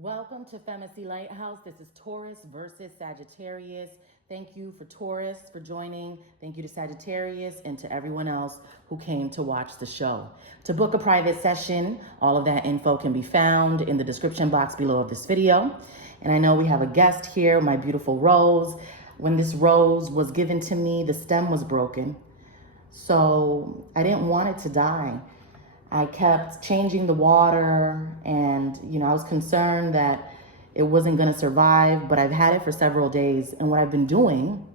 Welcome to FEMACY'S LightHouse. This is Taurus versus Sagittarius. Thank you for Taurus for joining. Thank you to Sagittarius and to everyone else who came to watch the show. To book a private session, all of that info can be found in the description box below of this video. And I know we have a guest here, my beautiful rose. When this rose was given to me, the stem was broken. So I didn't want it to die. I kept changing the water and, I was concerned that it wasn't going to survive, but I've had it for several days. And what I've been doing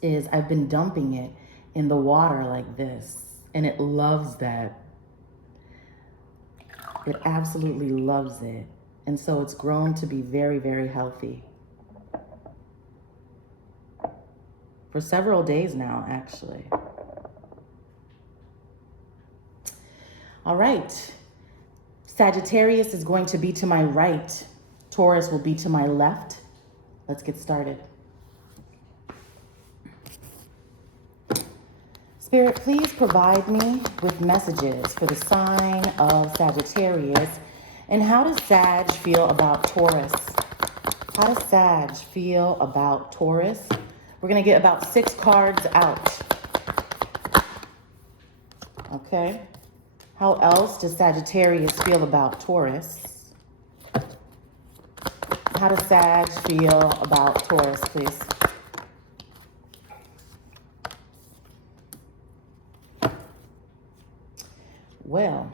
is I've been dumping it in the water like this. And it loves that. It absolutely loves it. And so it's grown to be very, very healthy. For several days now, actually. All right, Sagittarius is going to be to my right. Taurus will be to my left. Let's get started. Spirit, please provide me with messages for the sign of Sagittarius. And how does Sag feel about Taurus? How does Sag feel about Taurus? We're going to get about 6 cards out. Okay. How else does Sagittarius feel about Taurus? How does Sag feel about Taurus, please? Well,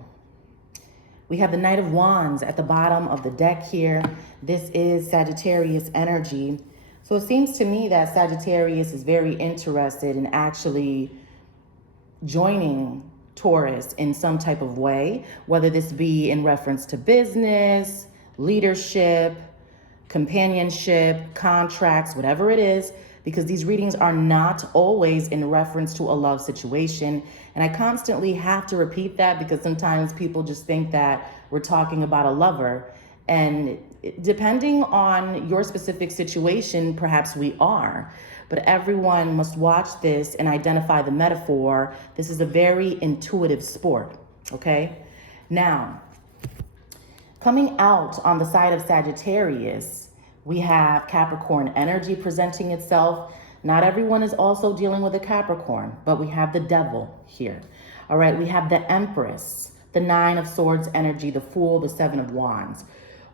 we have the Knight of Wands at the bottom of the deck here. This is Sagittarius energy. So it seems to me that Sagittarius is very interested in actually joining Taurus in some type of way, whether this be in reference to business, leadership, companionship, contracts, whatever it is, because these readings are not always in reference to a love situation. And I constantly have to repeat that because sometimes people just think that we're talking about a lover. And depending on your specific situation, perhaps we are. But everyone must watch this and identify the metaphor. This is a very intuitive sport, okay? Now, coming out on the side of Sagittarius, we have Capricorn energy presenting itself. Not everyone is also dealing with a Capricorn, but we have the Devil here. All right, we have the Empress, the 9 of Swords energy, the Fool, the 7 of Wands.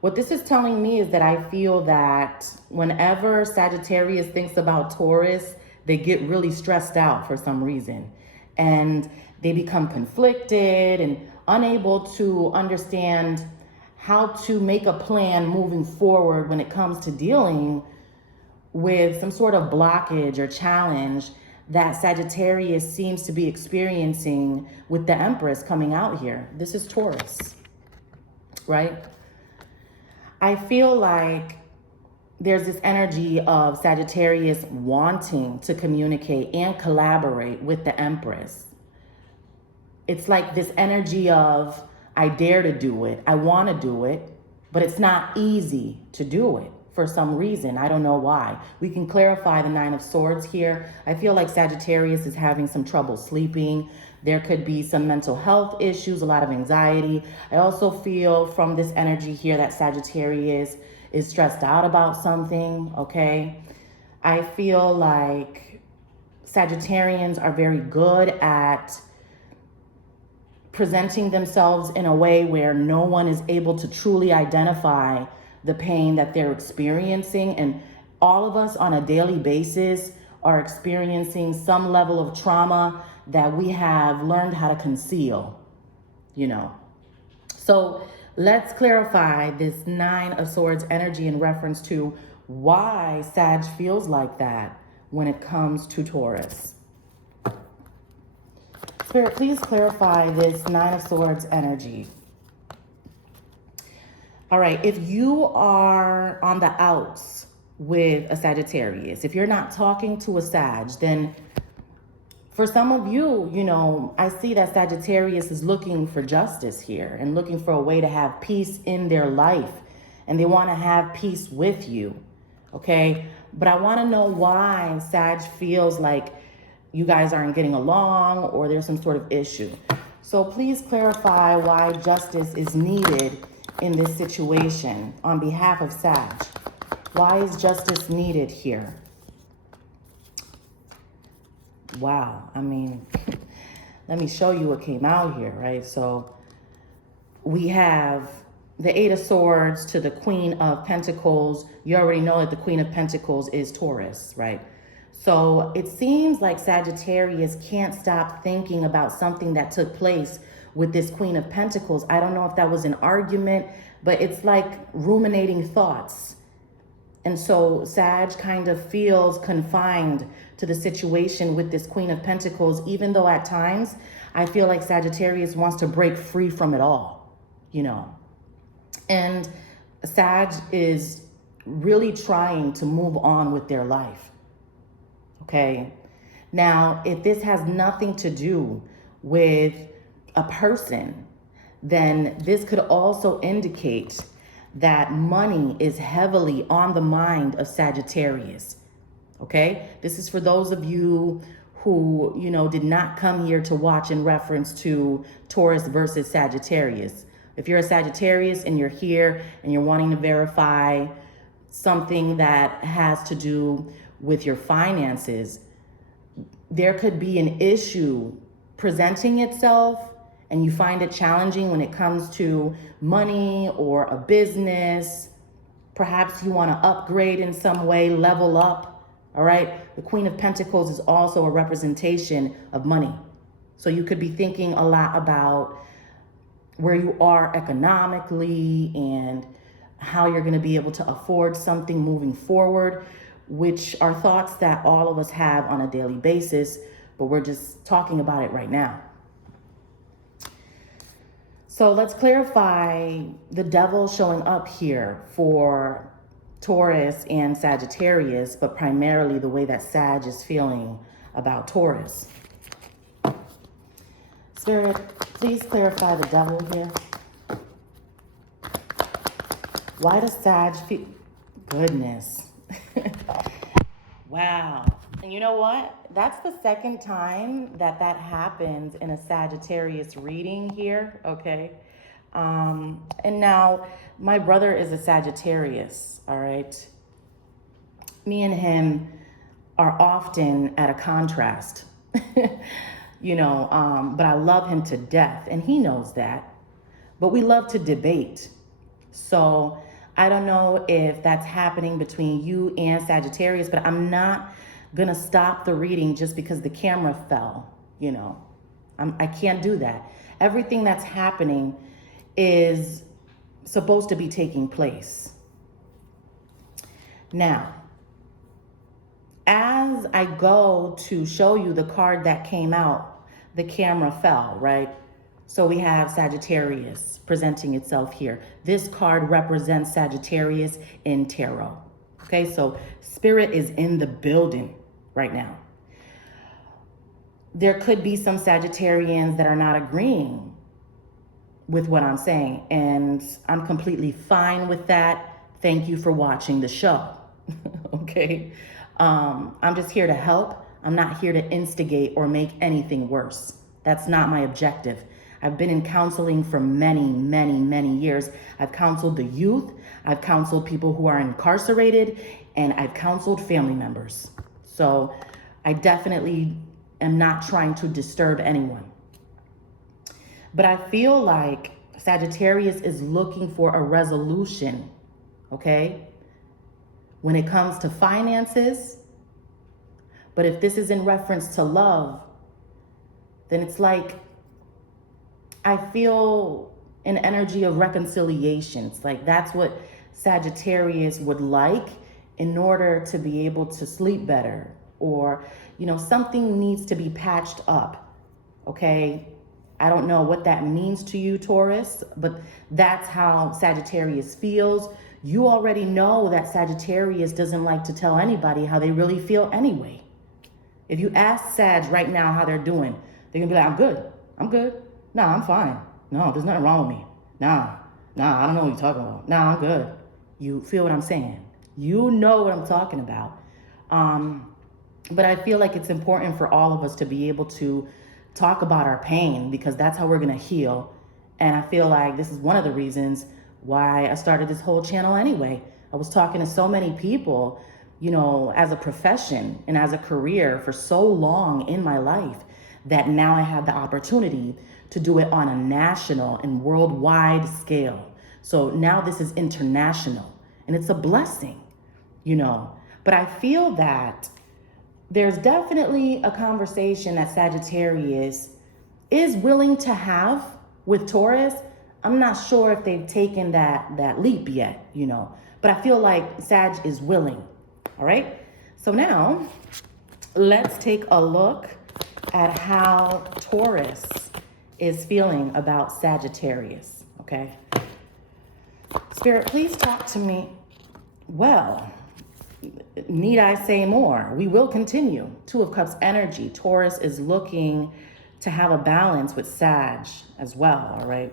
What this is telling me is that I feel that whenever Sagittarius thinks about Taurus, they get really stressed out for some reason. And they become conflicted and unable to understand how to make a plan moving forward when it comes to dealing with some sort of blockage or challenge that Sagittarius seems to be experiencing with the Empress coming out here. This is Taurus, right? I feel like there's this energy of Sagittarius wanting to communicate and collaborate with the Empress. It's like this energy of, I dare to do it, I want to do it, but it's not easy to do it for some reason. I don't know why. We can clarify the 9 of Swords here. I feel like Sagittarius is having some trouble sleeping. There could be some mental health issues, a lot of anxiety. I also feel from this energy here that Sagittarius is stressed out about something, okay? I feel like Sagittarians are very good at presenting themselves in a way where no one is able to truly identify the pain that they're experiencing. And all of us on a daily basis are experiencing some level of trauma that we have learned how to conceal, So let's clarify this 9 of Swords energy in reference to why Sag feels like that when it comes to Taurus. Spirit, please clarify this 9 of Swords energy. All right, if you are on the outs with a Sagittarius, if you're not talking to a Sag, then for some of you, I see that Sagittarius is looking for justice here and looking for a way to have peace in their life. And they want to have peace with you, okay? But I want to know why Sag feels like you guys aren't getting along or there's some sort of issue. So please clarify why justice is needed in this situation on behalf of Sag? Why is justice needed here? Wow, I mean, let me show you what came out here, right? So we have the Eight of Swords to the Queen of Pentacles. You already know that the Queen of Pentacles is Taurus, right? So it seems like Sagittarius can't stop thinking about something that took place with this Queen of Pentacles. I don't know if that was an argument, but it's like ruminating thoughts. And so Sag kind of feels confined to the situation with this Queen of Pentacles, even though at times I feel like Sagittarius wants to break free from it all, you know. And Sag is really trying to move on with their life. Okay. Now, if this has nothing to do with a person, then this could also indicate that money is heavily on the mind of Sagittarius. Okay. This is for those of you who, you know, did not come here to watch in reference to Taurus versus Sagittarius. If you're a Sagittarius and you're here and you're wanting to verify something that has to do with your finances, there could be an issue presenting itself and you find it challenging when it comes to money or a business. Perhaps you want to upgrade in some way, level up, all right? The Queen of Pentacles is also a representation of money. So you could be thinking a lot about where you are economically and how you're going to be able to afford something moving forward, which are thoughts that all of us have on a daily basis, but we're just talking about it right now. So let's clarify the devil showing up here for Taurus and Sagittarius, but primarily the way that Sag is feeling about Taurus. Spirit, please clarify the devil here. Why does Sag feel... Goodness. Wow. And you know what? That's the second time that happens in a Sagittarius reading here, okay? And now, my brother is a Sagittarius, all right? Me and him are often at a contrast, you know, but I love him to death, and he knows that. But we love to debate. So I don't know if that's happening between you and Sagittarius, but I'm not gonna stop the reading just because the camera fell, you know. I can't do that. Everything that's happening is supposed to be taking place. Now, as I go to show you the card that came out, the camera fell, right? So we have Sagittarius presenting itself here. This card represents Sagittarius in tarot. Okay, so spirit is in the building right now. There could be some Sagittarians that are not agreeing with what I'm saying, and I'm completely fine with that. Thank you for watching the show. Okay, I'm just here to help. I'm not here to instigate or make anything worse. That's not my objective. I've been in counseling for many, many, many years. I've counseled the youth, I've counseled people who are incarcerated, and I've counseled family members. So I definitely am not trying to disturb anyone. But I feel like Sagittarius is looking for a resolution, okay? When it comes to finances. But if this is in reference to love, then it's like, I feel an energy of reconciliation. It's like that's what Sagittarius would like in order to be able to sleep better, or, you know, something needs to be patched up, okay? I don't know what that means to you, Taurus, but that's how Sagittarius feels. You already know that Sagittarius doesn't like to tell anybody how they really feel anyway. If you ask Sag right now how they're doing, they're gonna be like, I'm good, I'm good. Nah, I'm fine. No, there's nothing wrong with me. Nah, I don't know what you're talking about. Nah, I'm good. You feel what I'm saying? You know what I'm talking about. But I feel like it's important for all of us to be able to talk about our pain, because that's how we're gonna heal. And I feel like this is one of the reasons why I started this whole channel anyway. I was talking to so many people, you know, as a profession and as a career for so long in my life that now I have the opportunity to do it on a national and worldwide scale. So now this is international and it's a blessing, you know. But I feel that there's definitely a conversation that Sagittarius is willing to have with Taurus. I'm not sure if they've taken that leap yet, you know, but I feel like Sag is willing. All right. So now let's take a look at how Taurus is feeling about Sagittarius. Okay. Spirit, please talk to me. Well, need I say more? We will continue. Two of Cups energy. Taurus is looking to have a balance with Sag as well. All right.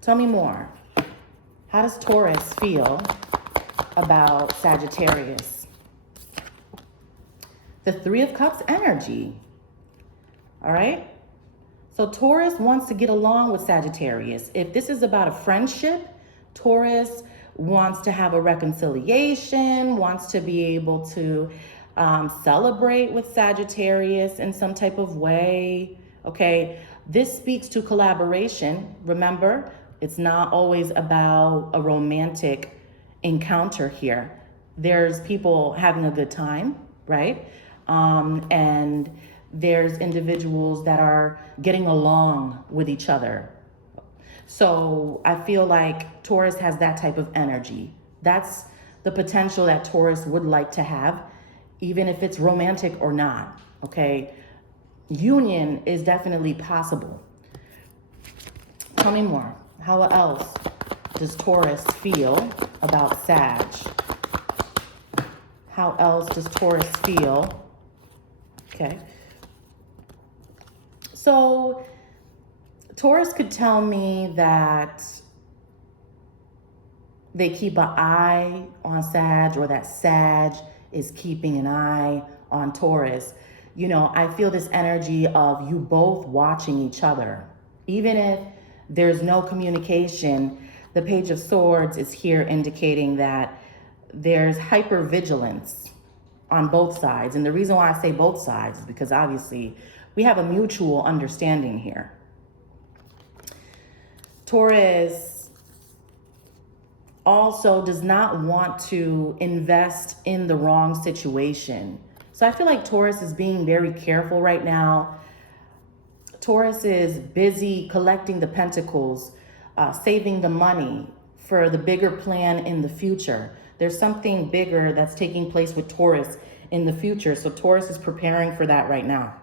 Tell me more. How does Taurus feel about Sagittarius? The Three of Cups energy. All right. So Taurus wants to get along with Sagittarius. If this is about a friendship, Taurus wants to have a reconciliation, wants to be able to celebrate with Sagittarius in some type of way. Okay. This speaks to collaboration. Remember, it's not always about a romantic encounter here. There's people having a good time, right? And there's individuals that are getting along with each other. So I feel like Taurus has that type of energy. That's the potential that Taurus would like to have, even if it's romantic or not, okay? Union is definitely possible. Tell me more. How else does Taurus feel about Sag? How else does Taurus feel? Okay. So Taurus could tell me that they keep an eye on Sag, or that Sag is keeping an eye on Taurus. You know, I feel this energy of you both watching each other. Even if there's no communication, the Page of Swords is here indicating that there's hypervigilance on both sides. And the reason why I say both sides is because obviously we have a mutual understanding here. Taurus also does not want to invest in the wrong situation. So I feel like Taurus is being very careful right now. Taurus is busy collecting the pentacles, saving the money for the bigger plan in the future. There's something bigger that's taking place with Taurus in the future. So Taurus is preparing for that right now.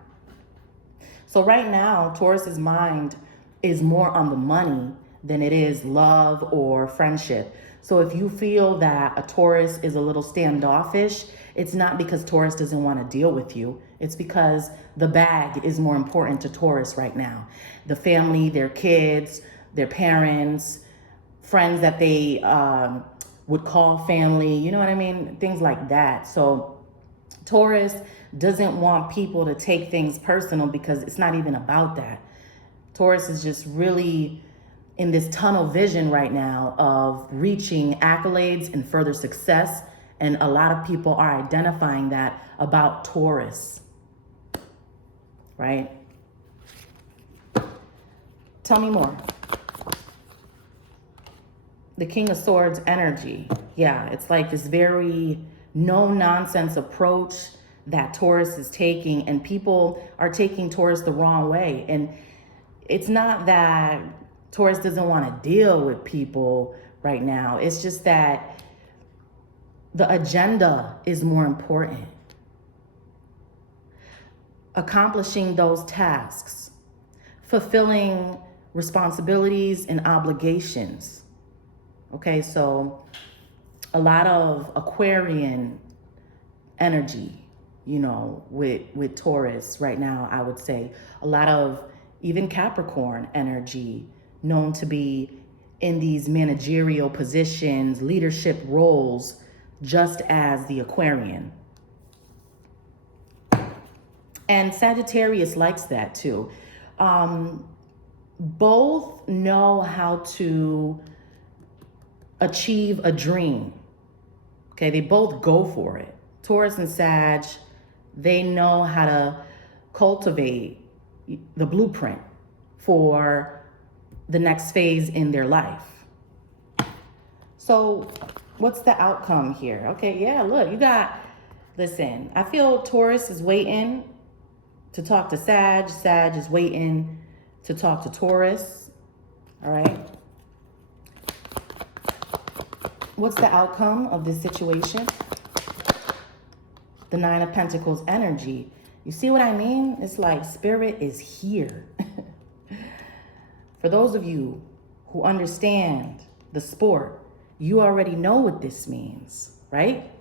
So right now, Taurus's mind is more on the money than it is love or friendship. So if you feel that a Taurus is a little standoffish, it's not because Taurus doesn't want to deal with you. It's because the bag is more important to Taurus right now. The family, their kids, their parents, friends that they would call family, you know what I mean? Things like that. So Taurus doesn't want people to take things personal because it's not even about that. Taurus is just really in this tunnel vision right now of reaching accolades and further success. And a lot of people are identifying that about Taurus, right? Tell me more. The King of Swords energy. Yeah, it's like this very no-nonsense approach that Taurus is taking, and people are taking Taurus the wrong way. And it's not that Taurus doesn't want to deal with people right now. It's just that the agenda is more important. Accomplishing those tasks, fulfilling responsibilities and obligations. Okay, so a lot of Aquarian energy, you know, with Taurus right now, I would say. A lot of even Capricorn energy, known to be in these managerial positions, leadership roles, just as the Aquarian. And Sagittarius likes that too. Both know how to achieve a dream. Okay, they both go for it. Taurus and Sag, they know how to cultivate the blueprint for the next phase in their life. So what's the outcome here? Okay, yeah, look, you got, listen, I feel Taurus is waiting to talk to Sag. Sag is waiting to talk to Taurus. All right. What's the outcome of this situation? The Nine of Pentacles energy. You see what I mean? It's like Spirit is here. For those of you who understand the sport, you already know what this means, right?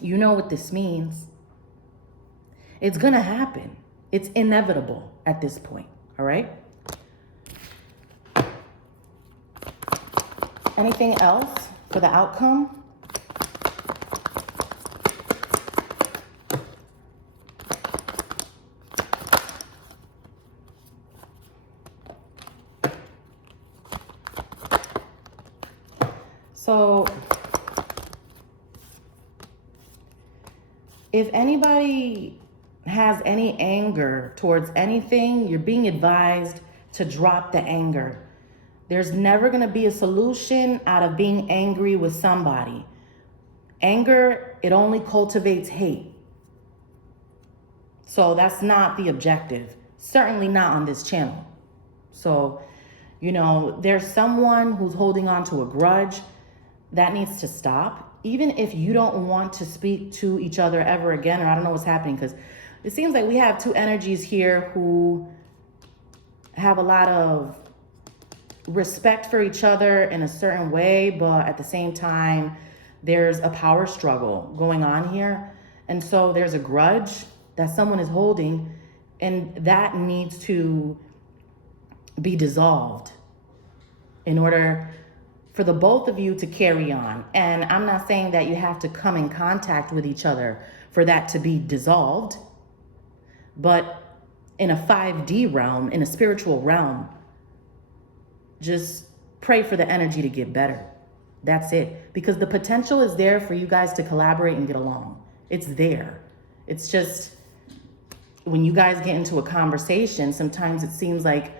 You know what this means. It's gonna happen. It's inevitable at this point, all right? Anything else for the outcome? So if anybody has any anger towards anything, you're being advised to drop the anger. There's never going to be a solution out of being angry with somebody. Anger, it only cultivates hate. So that's not the objective. Certainly not on this channel. So, you know, there's someone who's holding on to a grudge. That needs to stop. Even if you don't want to speak to each other ever again, or I don't know what's happening, because it seems like we have two energies here who have a lot of respect for each other in a certain way, but at the same time, there's a power struggle going on here. And so there's a grudge that someone is holding, and that needs to be dissolved in order for the both of you to carry on. And I'm not saying that you have to come in contact with each other for that to be dissolved, but in a 5D realm, in a spiritual realm, just pray for the energy to get better. That's it. Because the potential is there for you guys to collaborate and get along. It's there. It's just when you guys get into a conversation, sometimes it seems like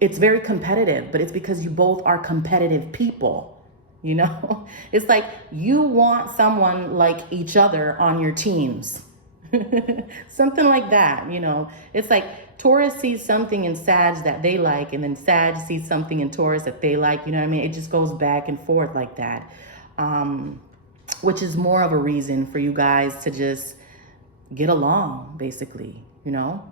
it's very competitive, but it's because you both are competitive people, you know? It's like you want someone like each other on your teams. Something like that, you know? It's like Taurus sees something in Sag that they like, and then Sag sees something in Taurus that they like, you know what I mean? It just goes back and forth like that, which is more of a reason for you guys to just get along, basically, you know?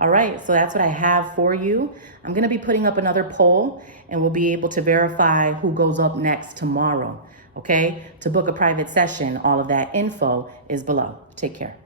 All right, so that's what I have for you. I'm going to be putting up another poll, and we'll be able to verify who goes up next tomorrow, okay? To book a private session, all of that info is below. Take care.